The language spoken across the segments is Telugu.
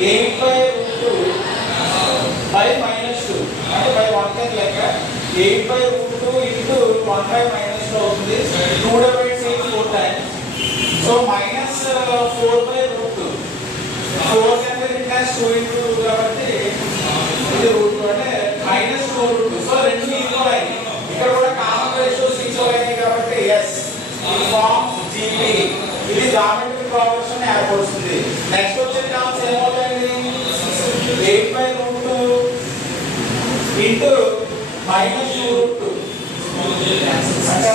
8/2 by -2 అంటే by 1 కి లెక్క 8/2 into 1 by -2 అవుతుంది 2 divides 8 4 times so minus 4/2 4 అంటే plus 2 into 2 కాబట్టి ఇది రూట్ అంటే -4/2 సో రెండు ఈక్వల్ అయ్యాయి ఇక్కడ కూడా కామన్ రేషియోస్ ఈక్వల్ అయ్యాయి కాబట్టి yes it forms GP ఇది జామెట్రిక్ ప్రోగ్రెషన్ ఏర్పడుతుంది నెక్స్ట్ వచ్చే టర్మ్స్ ఏమవుతాయండి 8/2 into -2/2 అంటే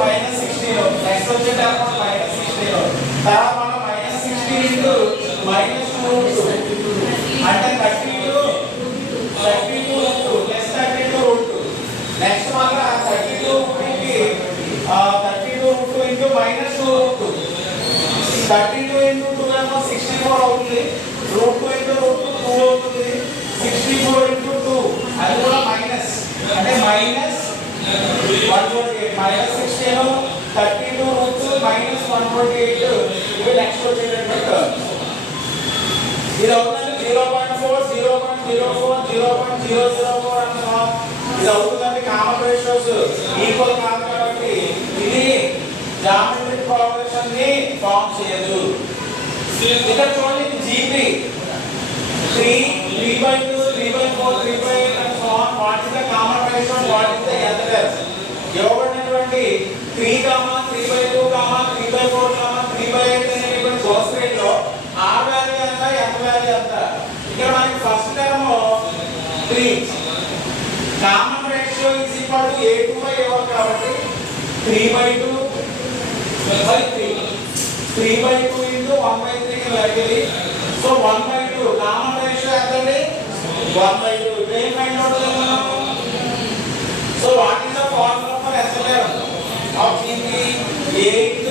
-16 నెక్స్ట్ వచ్చే టర్మ్ -16 తర్వాత మనం -16 into -2/2 అంటే 32 plus 32/2 నెక్స్ట్ మాత్రం 32 కి 32 into -2/2 32 into 2 ఏమో 64 అవుతుంది √2 into √2 2 అవుతుంది 64 into 2 అది కూడా మైనస్ అంటే -128 -16 32 -128 ఇవి నెక్స్ట్ వచ్చేటటువంటి టర్మ్ ఇది అవుతుందంటే 0.4 0.04 0.004 అంటున్నాం ఇది అవుతుందంటే కామన్ రేషియోస్ ఈక్వల్ కాదు కాబట్టి ఇది జామెట్రిక్ ప్రోగ్రెషన్ ని ఫార్మ్ చేయదు ఇక్కడ చూడండి GP 3/2 3/4 3/8 and so on what is the common ratio and what is the nth term ఇవ్వబడినటువంటి 3, 3/2, 3/4, 3/8 అనేటువంటి గ్రోస్ రేట్ లో r వాల్యూ ఎంత n వాల్యూ ఎంత ఇక్కడ మనకి first term 3 common ratio is equal to a2/a1 కాబట్టి 3/2/3 3/2 into 1/3 కి లెక్కది సో 1/2 కామన్ రేషియో ఎంతండి 1/2 ఏం ఫైండ్ అవుట్ చేద్దాం so what is the formula for SLR of GP 8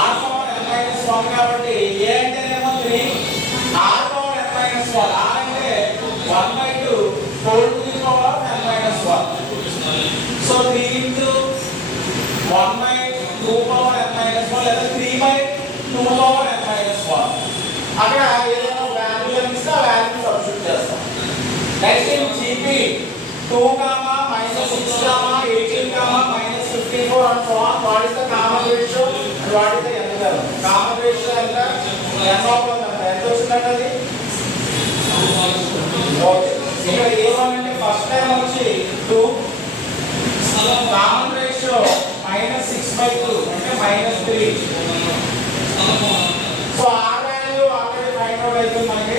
r power n minus 1 కాబట్టి a అంటేనేమో 3 r power n minus 1 r అంటే 1/2 whole to the power of n minus 1 so 3 into 1/2 power n minus 1 లేదా 3/2 power n minus 1 అక్కడ ఏదైనా వాల్యూ ఇస్తే ఆ వాల్యూ సబ్స్టిట్యూట్ చేస్తాం next in GP 2, -6, 18, -54 and so on what is the common ratio and what is the nth term common ratio ఎంత n అవుతుంది ఎంత వచ్చిందంటే అది ఓకే ఇక్కడ ఏమనంటే ఫస్ట్ టైం వచ్చి 2 కామన్ రేషియో -6/2 అంటే -3 so r value already find out అయితే మనకి